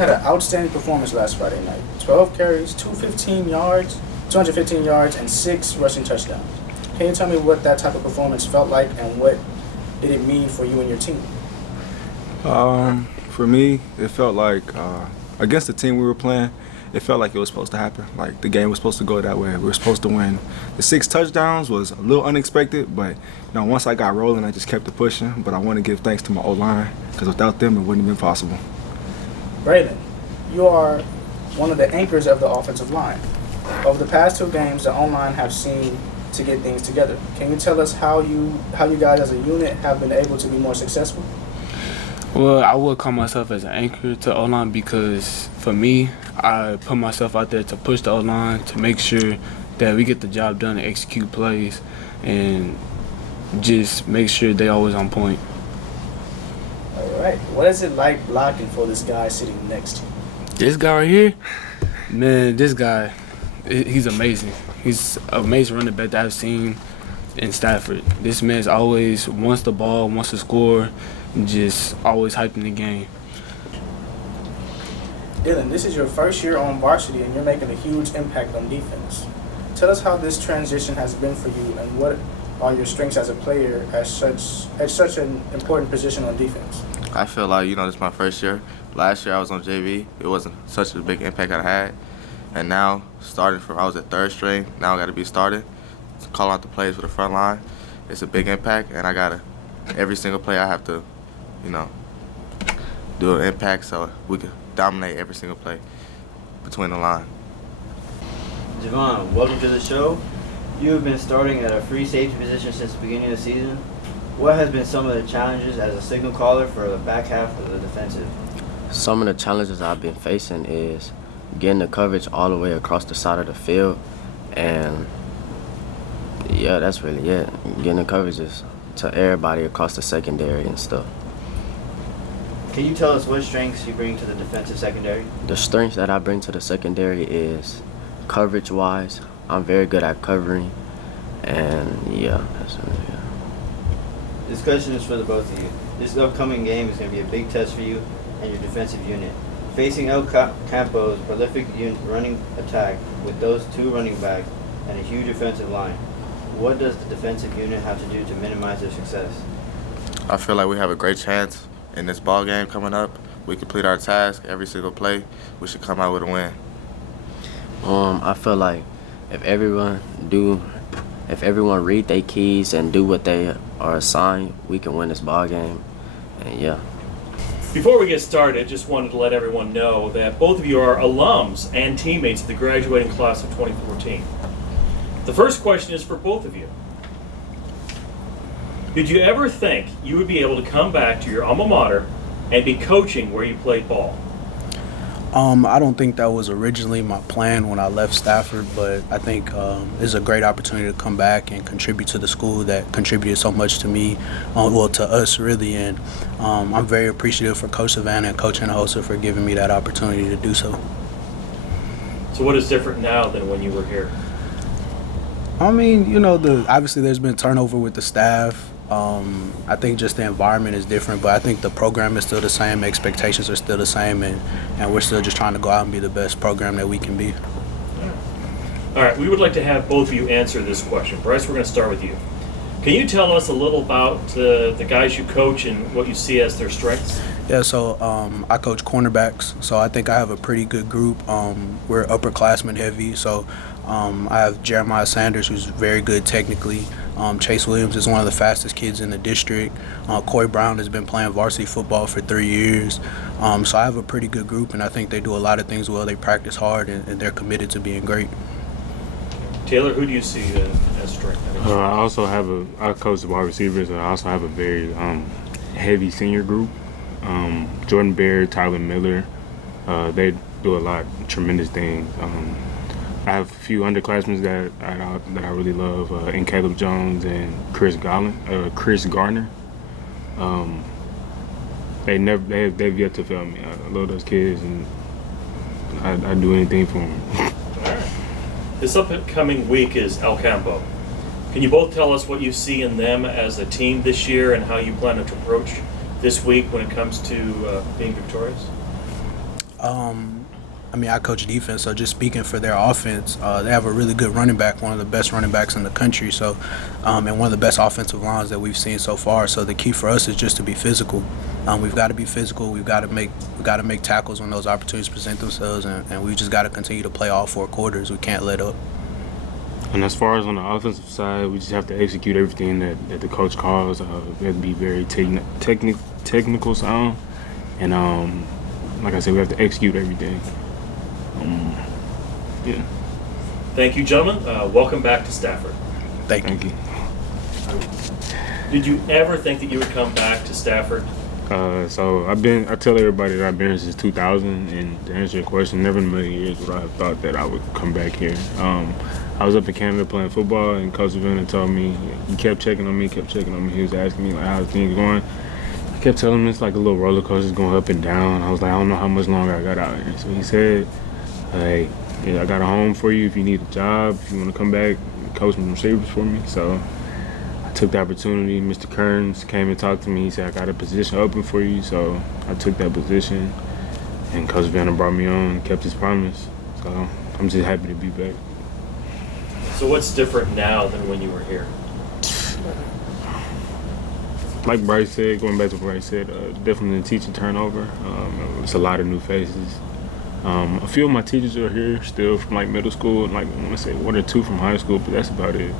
had an outstanding performance last Friday night. 12 carries, 215 yards, and 6 rushing touchdowns. Can you tell me what that type of performance felt like and what did it mean for you and your team? For me, it felt like against the team we were playing, it felt like it was supposed to happen. Like the game was supposed to go that way. We were supposed to win. The 6 touchdowns was a little unexpected, but once I got rolling, I just kept it pushing. But I want to give thanks to my O-line because without them, it wouldn't have been possible. Braylon, you are one of the anchors of the offensive line. Over the past 2 games, the O-line have seemed to get things together. Can you tell us how you guys as a unit have been able to be more successful? Well, I would call myself as an anchor to O-line because for me, I put myself out there to push the O-line to make sure that we get the job done and execute plays and just make sure they always on point. All right. What is it like blocking for this guy sitting next to you? This guy right here, man, this guy, he's amazing. He's an amazing running back that I've seen in Stafford. This man's always wants the ball, wants to score, and just always hyping the game. Dylland, this is your first year on varsity and you're making a huge impact on defense. Tell us how this transition has been for you and what are your strengths as a player at such an important position on defense? I feel like, this is my first year. Last year I was on JV. It wasn't such a big impact I had. And now, starting from I was at 3rd string, now I got to be starting, calling out the plays for the front line. It's a big impact, and every single play I have to, do an impact so we can dominate every single play between the line. Javon, welcome to the show. You have been starting at a free safety position since the beginning of the season. What has been some of the challenges as a signal caller for the back half of the defensive? Some of the challenges I've been facing is getting the coverage all the way across the side of the field, and yeah, that's really it. Getting the coverages to everybody across the secondary and stuff. Can you tell us what strengths you bring to the defensive secondary? The strengths that I bring to the secondary is coverage-wise. I'm very good at covering, and yeah, that's really it. This question is for the both of you. This upcoming game is going to be a big test for you and your defensive unit. Facing Campo's prolific running attack with those 2 running backs and a huge offensive line, what does the defensive unit have to do to minimize their success? I feel like we have a great chance in this ball game coming up. We complete our task every single play. We should come out with a win. I feel like if everyone read their keys and do what they are assigned, we can win this ball game. And yeah. Before we get started, just wanted to let everyone know that both of you are alums and teammates of the graduating class of 2014. The first question is for both of you. Did you ever think you would be able to come back to your alma mater and be coaching where you played ball? I don't think that was originally my plan when I left Stafford, but I think it's a great opportunity to come back and contribute to the school that contributed so much to me, to us really, and I'm very appreciative for Coach Savannah and Coach Hinojosa for giving me that opportunity to do so. So what is different now than when you were here? I mean, obviously there's been turnover with the staff. I think just the environment is different, but I think the program is still the same, expectations are still the same, and we're still just trying to go out and be the best program that we can be. All right, we would like to have both of you answer this question. Bryce, we're going to start with you. Can you tell us a little about the guys you coach and what you see as their strengths? Yeah, so I coach cornerbacks, so I think I have a pretty good group. We're upperclassmen heavy, so I have Jeremiah Sanders, who's very good technically. Chase Williams is one of the fastest kids in the district. Coy Brown has been playing varsity football for 3 years. So I have a pretty good group, and I think they do a lot of things well. They practice hard, and they're committed to being great. Taylor, who do you see as strength? I coach the wide receivers. I also have a very heavy senior group. Jordan Baird, Tyler Miller, they do a lot, tremendous things. I have a few underclassmen that I really love, and Caleb Jones and Chris Garner. They've yet to fail me. I love those kids, and I'd do anything for them. All right. This upcoming week is El Campo. Can you both tell us what you see in them as a team this year and how you plan to approach this week when it comes to being victorious? I mean, I coach defense, so just speaking for their offense, they have a really good running back, one of the best running backs in the country. So, and one of the best offensive lines that we've seen so far. So the key for us is just to be physical. We've got to be physical. We've got to make tackles when those opportunities present themselves, and we just got to continue to play all 4 quarters. We can't let up. And as far as on the offensive side, we just have to execute everything that the coach calls. We have to be very technical sound, and like I said, we have to execute everything. Yeah. Thank you, gentlemen. Welcome back to Stafford. Thank you. Did you ever think that you would come back to Stafford? So I tell everybody that I've been here since 2000, and to answer your question, never in a million years would I have thought that I would come back here. I was up in Canada playing football, and Coach Javon told me, he kept checking on me. He was asking me, like, how's things going? I kept telling him it's like a little roller coaster going up and down. I was like, I don't know how much longer I got out here. So he said, hey, I got a home for you if you need a job, if you want to come back, coach some receivers for me. So I took the opportunity. Mr. Kearns came and talked to me. He said, I got a position open for you. So I took that position, and Coach Vanna brought me on and kept his promise. So I'm just happy to be back. So what's different now than when you were here? Like Bryce said, going back to what Bryce said, definitely a teacher turnover. It's a lot of new faces. A few of my teachers are here still from like middle school, and like I want to say 1 or 2 from high school, but that's about it.